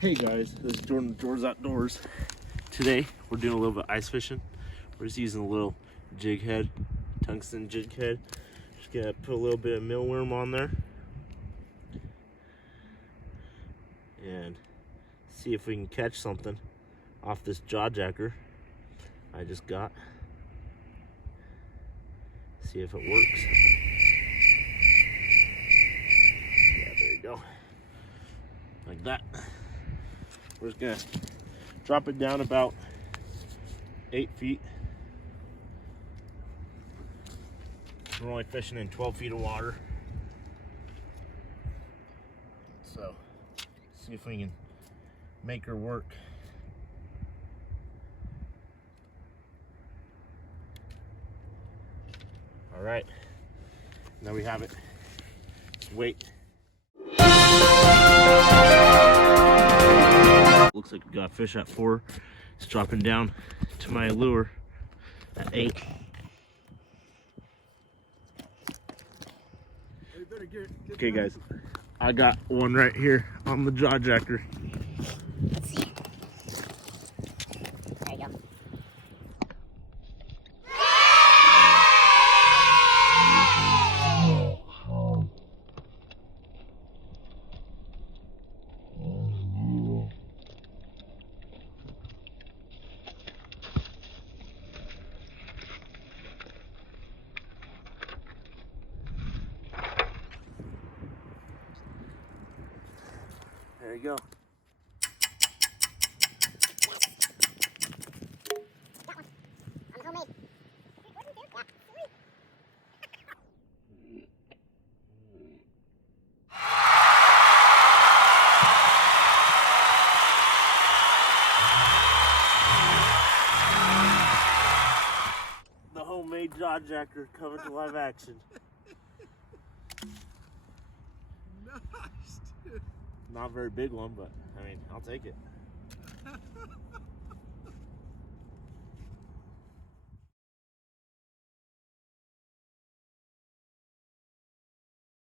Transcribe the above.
Hey guys, this is Jordan with Jordan's Outdoors. Today we're doing a little bit of ice fishing. We're just using a little jig head, tungsten jig head. Just gonna put a little bit of mealworm on there and see if we can catch something off this Jawjacker I just got. See if it works. Yeah, there you go. Like that. We're just gonna drop it down about 8 feet. We're only fishing in 12 feet of water. So, see if we can make her work. All right, now we have it. Let's wait. Looks like we got a fish at 4. It's dropping down to my lure at 8. Okay guys, I got one right here on the Jawjacker. Let's see. There you go. There you go. That one. Homemade. The homemade Jawjacker coming to live action. Nice, dude. Not a very big one, but I mean, I'll take it.